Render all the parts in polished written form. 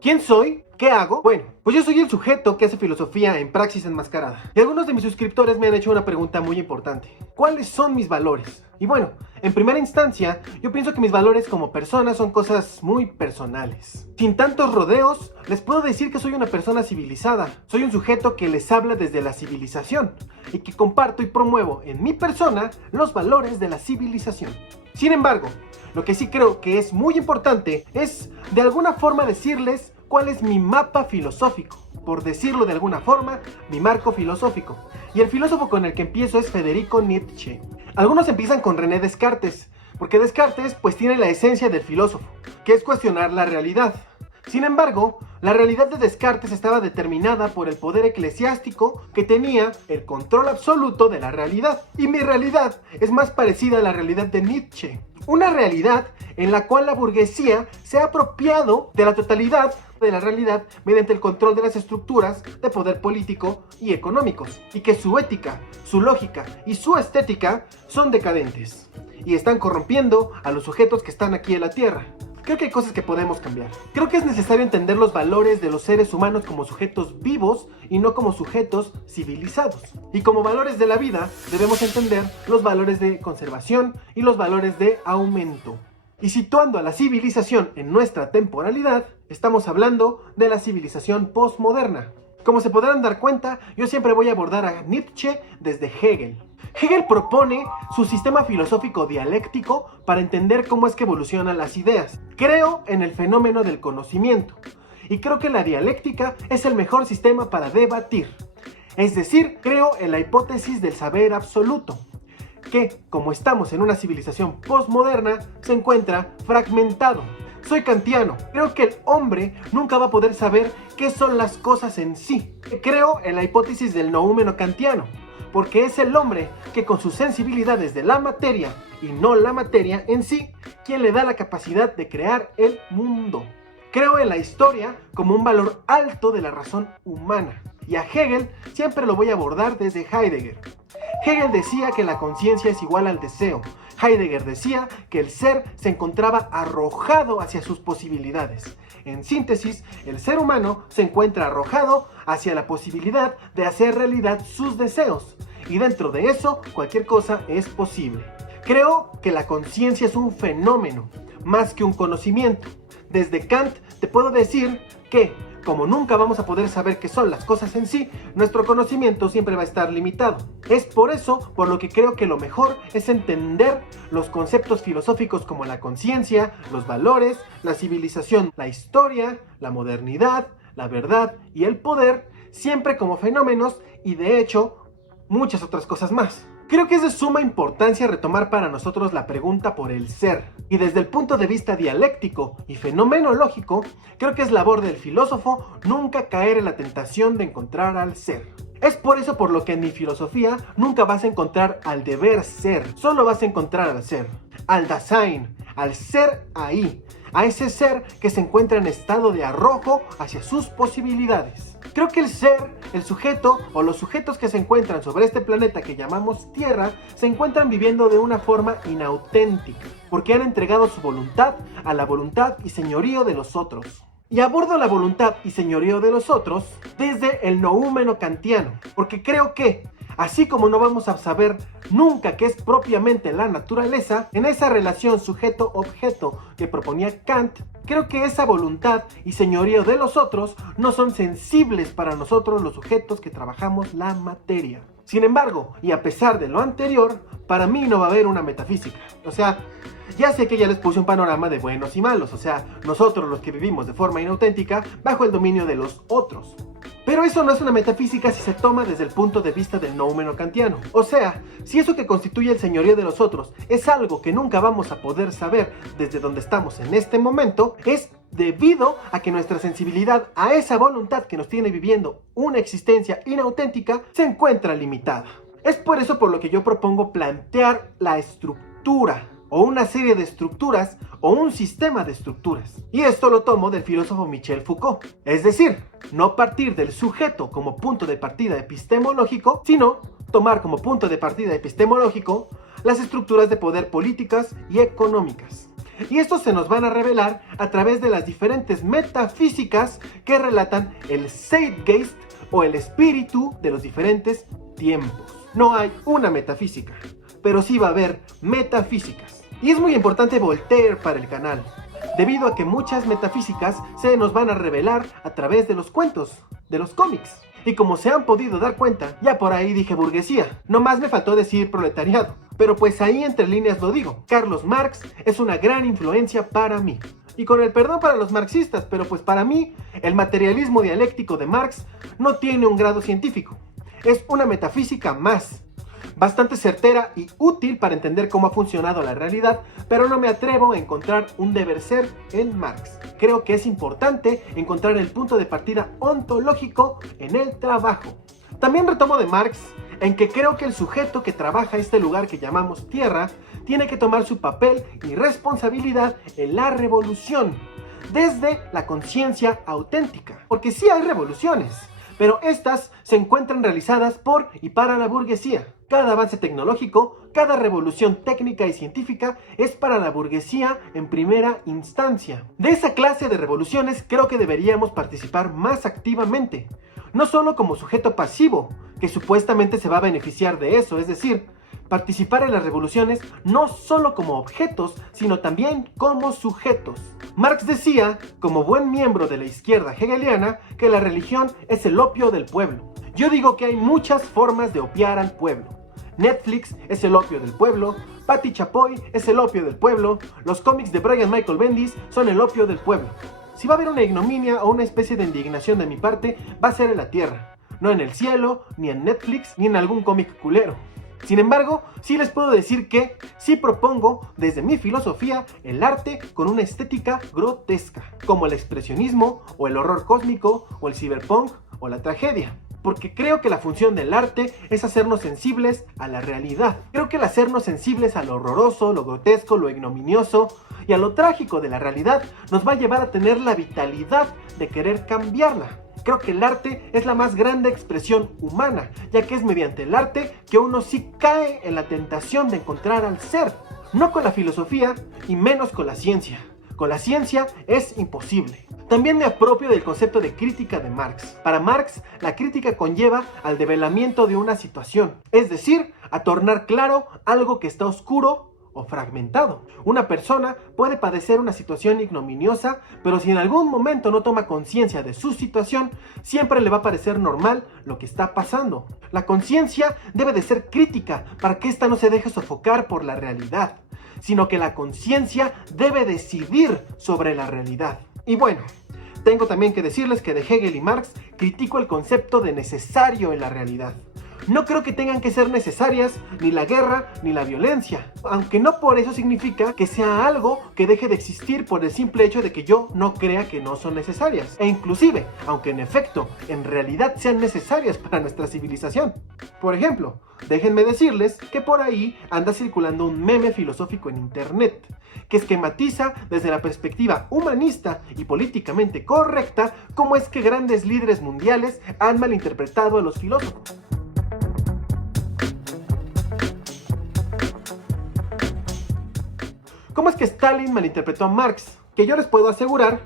¿Quién soy? ¿Qué hago? Bueno, pues yo soy el sujeto que hace filosofía en Praxis Enmascarada. Y algunos de mis suscriptores me han hecho una pregunta muy importante. ¿Cuáles son mis valores? Y bueno, en primera instancia, yo pienso que mis valores como persona son cosas muy personales. Sin tantos rodeos, les puedo decir que soy una persona civilizada. Soy un sujeto que les habla desde la civilización y que comparto y promuevo en mi persona los valores de la civilización. Sin embargo, lo que sí creo que es muy importante es de alguna forma decirles cuál es mi mapa filosófico, por decirlo de alguna forma, mi marco filosófico. Y el filósofo con el que empiezo es Federico Nietzsche. Algunos empiezan con René Descartes, porque Descartes pues tiene la esencia del filósofo, que es cuestionar la realidad. Sin embargo, la realidad de Descartes estaba determinada por el poder eclesiástico que tenía el control absoluto de la realidad. Y mi realidad es más parecida a la realidad de Nietzsche. Una realidad en la cual la burguesía se ha apropiado de la totalidad de la realidad mediante el control de las estructuras de poder político y económicos, y que su ética, su lógica y su estética son decadentes y están corrompiendo a los sujetos que están aquí en la Tierra. Creo que hay cosas que podemos cambiar. Creo que es necesario entender los valores de los seres humanos como sujetos vivos y no como sujetos civilizados. Y como valores de la vida, debemos entender los valores de conservación y los valores de aumento. Y situando a la civilización en nuestra temporalidad, estamos hablando de la civilización postmoderna. Como se podrán dar cuenta, yo siempre voy a abordar a Nietzsche desde Hegel. Hegel propone su sistema filosófico dialéctico para entender cómo es que evolucionan las ideas. Creo en el fenómeno del conocimiento y creo que la dialéctica es el mejor sistema para debatir. Es decir, creo en la hipótesis del saber absoluto, que, como estamos en una civilización postmoderna, se encuentra fragmentado. Soy kantiano. Creo que el hombre nunca va a poder saber qué son las cosas en sí. Creo en la hipótesis del noúmeno kantiano, porque es el hombre que con sus sensibilidades de la materia y no la materia en sí, quien le da la capacidad de crear el mundo. Creo en la historia como un valor alto de la razón humana, y a Hegel siempre lo voy a abordar desde Heidegger. Hegel decía que la conciencia es igual al deseo. Heidegger decía que el ser se encontraba arrojado hacia sus posibilidades. En síntesis, el ser humano se encuentra arrojado hacia la posibilidad de hacer realidad sus deseos. Y dentro de eso, cualquier cosa es posible. Creo que la conciencia es un fenómeno, más que un conocimiento. Desde Kant te puedo decir que, como nunca vamos a poder saber qué son las cosas en sí, nuestro conocimiento siempre va a estar limitado. Es por eso por lo que creo que lo mejor es entender los conceptos filosóficos como la conciencia, los valores, la civilización, la historia, la modernidad, la verdad y el poder, siempre como fenómenos y de hecho muchas otras cosas más. Creo que es de suma importancia retomar para nosotros la pregunta por el ser. Y desde el punto de vista dialéctico y fenomenológico, creo que es labor del filósofo nunca caer en la tentación de encontrar al ser. Es por eso por lo que en mi filosofía nunca vas a encontrar al deber ser, solo vas a encontrar al ser, al Dasein, al ser ahí, a ese ser que se encuentra en estado de arrojo hacia sus posibilidades. Creo que el ser, el sujeto o los sujetos que se encuentran sobre este planeta que llamamos Tierra se encuentran viviendo de una forma inauténtica, porque han entregado su voluntad a la voluntad y señorío de los otros. Y abordo la voluntad y señorío de los otros desde el noúmeno kantiano, porque creo que, así como no vamos a saber nunca qué es propiamente la naturaleza, en esa relación sujeto-objeto que proponía Kant, creo que esa voluntad y señorío de los otros no son sensibles para nosotros los sujetos que trabajamos la materia. Sin embargo, y a pesar de lo anterior, para mí no va a haber una metafísica. O sea, ya sé que ya les puse un panorama de buenos y malos, o sea, nosotros los que vivimos de forma inauténtica bajo el dominio de los otros. Pero eso no es una metafísica si se toma desde el punto de vista del noúmeno kantiano. O sea, si eso que constituye el señorío de los otros es algo que nunca vamos a poder saber desde donde estamos en este momento, es debido a que nuestra sensibilidad a esa voluntad que nos tiene viviendo una existencia inauténtica se encuentra limitada. Es por eso por lo que yo propongo plantear la estructura, o una serie de estructuras, o un sistema de estructuras. Y esto lo tomo del filósofo Michel Foucault. Es decir, no partir del sujeto como punto de partida epistemológico, sino tomar como punto de partida epistemológico las estructuras de poder políticas y económicas. Y estos se nos van a revelar a través de las diferentes metafísicas que relatan el Zeitgeist o el espíritu de los diferentes tiempos. No hay una metafísica, pero sí va a haber metafísicas. Y es muy importante Voltaire para el canal, debido a que muchas metafísicas se nos van a revelar a través de los cuentos, de los cómics. Y como se han podido dar cuenta, ya por ahí dije burguesía, nomás me faltó decir proletariado. Pero pues ahí entre líneas lo digo, Carlos Marx es una gran influencia para mí. Y con el perdón para los marxistas, pero pues para mí, el materialismo dialéctico de Marx no tiene un grado científico. Es una metafísica más, bastante certera y útil para entender cómo ha funcionado la realidad, pero no me atrevo a encontrar un deber ser en Marx. Creo que es importante encontrar el punto de partida ontológico en el trabajo. También retomo de Marx en que creo que el sujeto que trabaja este lugar que llamamos tierra tiene que tomar su papel y responsabilidad en la revolución, desde la conciencia auténtica. Porque sí hay revoluciones, pero estas se encuentran realizadas por y para la burguesía. Cada avance tecnológico, cada revolución técnica y científica es para la burguesía en primera instancia. De esa clase de revoluciones creo que deberíamos participar más activamente, no solo como sujeto pasivo, que supuestamente se va a beneficiar de eso, es decir, participar en las revoluciones no solo como objetos, sino también como sujetos. Marx decía, como buen miembro de la izquierda hegeliana, que la religión es el opio del pueblo. Yo digo que hay muchas formas de opiar al pueblo. Netflix es el opio del pueblo, Patti Chapoy es el opio del pueblo, los cómics de Brian Michael Bendis son el opio del pueblo. Si va a haber una ignominia o una especie de indignación de mi parte, va a ser en la tierra, no en el cielo, ni en Netflix, ni en algún cómic culero. Sin embargo, sí les puedo decir que sí propongo, desde mi filosofía, el arte con una estética grotesca, como el expresionismo, o el horror cósmico, o el cyberpunk, o la tragedia. Porque creo que la función del arte es hacernos sensibles a la realidad. Creo que el hacernos sensibles a lo horroroso, lo grotesco, lo ignominioso y a lo trágico de la realidad nos va a llevar a tener la vitalidad de querer cambiarla. Creo que el arte es la más grande expresión humana, ya que es mediante el arte que uno sí cae en la tentación de encontrar al ser. No con la filosofía y menos con la ciencia. Con la ciencia es imposible. También me apropio del concepto de crítica de Marx. Para Marx, la crítica conlleva al develamiento de una situación, es decir, a tornar claro algo que está oscuro o fragmentado. Una persona puede padecer una situación ignominiosa, pero si en algún momento no toma conciencia de su situación, siempre le va a parecer normal lo que está pasando. La conciencia debe de ser crítica para que ésta no se deje sofocar por la realidad, sino que la conciencia debe decidir sobre la realidad. Y bueno, tengo también que decirles que de Hegel y Marx critico el concepto de necesario en la realidad. No creo que tengan que ser necesarias ni la guerra ni la violencia, aunque no por eso significa que sea algo que deje de existir por el simple hecho de que yo no crea que no son necesarias. E inclusive, aunque en efecto, en realidad sean necesarias para nuestra civilización. Por ejemplo, déjenme decirles que por ahí anda circulando un meme filosófico en internet que esquematiza desde la perspectiva humanista y políticamente correcta cómo es que grandes líderes mundiales han malinterpretado a los filósofos. ¿Cómo es que Stalin malinterpretó a Marx? Que yo les puedo asegurar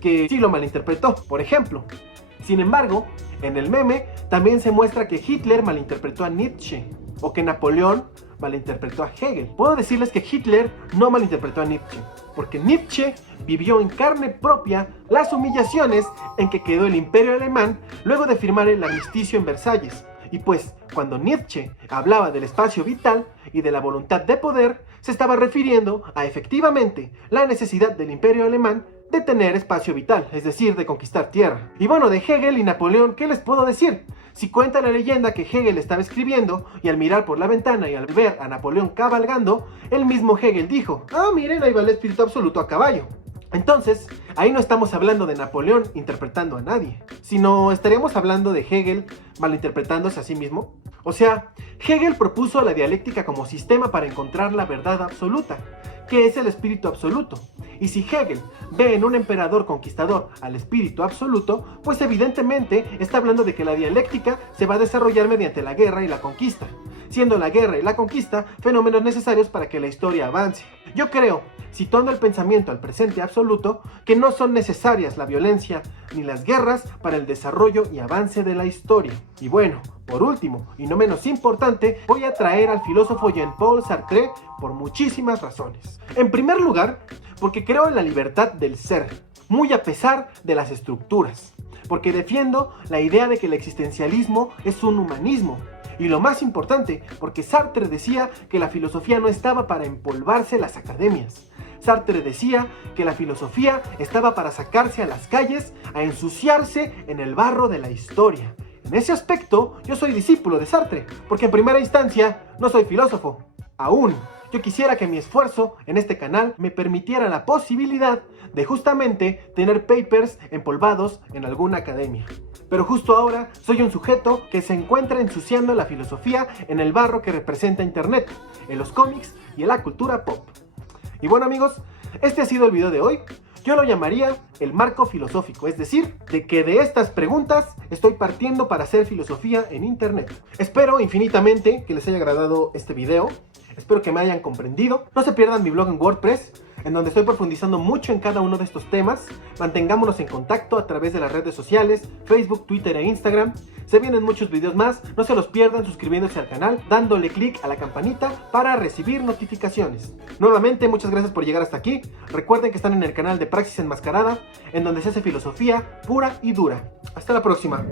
que sí lo malinterpretó, por ejemplo. Sin embargo, en el meme también se muestra que Hitler malinterpretó a Nietzsche, o que Napoleón malinterpretó a Hegel. Puedo decirles que Hitler no malinterpretó a Nietzsche, porque Nietzsche vivió en carne propia las humillaciones en que quedó el Imperio Alemán luego de firmar el armisticio en Versalles. Y pues, cuando Nietzsche hablaba del espacio vital y de la voluntad de poder, se estaba refiriendo a efectivamente la necesidad del Imperio Alemán de tener espacio vital, es decir, de conquistar tierra. Y bueno, de Hegel y Napoleón, ¿qué les puedo decir? Si cuenta la leyenda que Hegel estaba escribiendo y al mirar por la ventana y al ver a Napoleón cabalgando, el mismo Hegel dijo: "Ah, miren, ahí va el espíritu absoluto a caballo". Entonces, ahí no estamos hablando de Napoleón interpretando a nadie, sino estaríamos hablando de Hegel malinterpretándose a sí mismo. O sea, Hegel propuso la dialéctica como sistema para encontrar la verdad absoluta, que es el espíritu absoluto. Y si Hegel ve en un emperador conquistador al espíritu absoluto, pues evidentemente está hablando de que la dialéctica se va a desarrollar mediante la guerra y la conquista, siendo la guerra y la conquista fenómenos necesarios para que la historia avance. Yo creo situando el pensamiento al presente absoluto, que no son necesarias la violencia ni las guerras para el desarrollo y avance de la historia. Y bueno, por último, y no menos importante, voy a traer al filósofo Jean-Paul Sartre por muchísimas razones. En primer lugar, porque creo en la libertad del ser, muy a pesar de las estructuras. Porque defiendo la idea de que el existencialismo es un humanismo. Y lo más importante, porque Sartre decía que la filosofía no estaba para empolvarse las academias. Sartre decía que la filosofía estaba para sacarse a las calles, a ensuciarse en el barro de la historia. En ese aspecto, yo soy discípulo de Sartre, porque en primera instancia no soy filósofo, aún. Yo quisiera que mi esfuerzo en este canal me permitiera la posibilidad de justamente tener papers empolvados en alguna academia. Pero justo ahora soy un sujeto que se encuentra ensuciando la filosofía en el barro que representa Internet, en los cómics y en la cultura pop. Y bueno amigos, este ha sido el video de hoy. Yo lo llamaría el marco filosófico, es decir, de que de estas preguntas estoy partiendo para hacer filosofía en Internet. Espero infinitamente que les haya agradado este video. Espero que me hayan comprendido. No se pierdan mi blog en WordPress, en donde estoy profundizando mucho en cada uno de estos temas. Mantengámonos en contacto a través de las redes sociales, Facebook, Twitter e Instagram. Se vienen muchos videos más, no se los pierdan suscribiéndose al canal, dándole clic a la campanita para recibir notificaciones. Nuevamente, muchas gracias por llegar hasta aquí. Recuerden que están en el canal de Praxis Enmascarada, en donde se hace filosofía pura y dura. Hasta la próxima.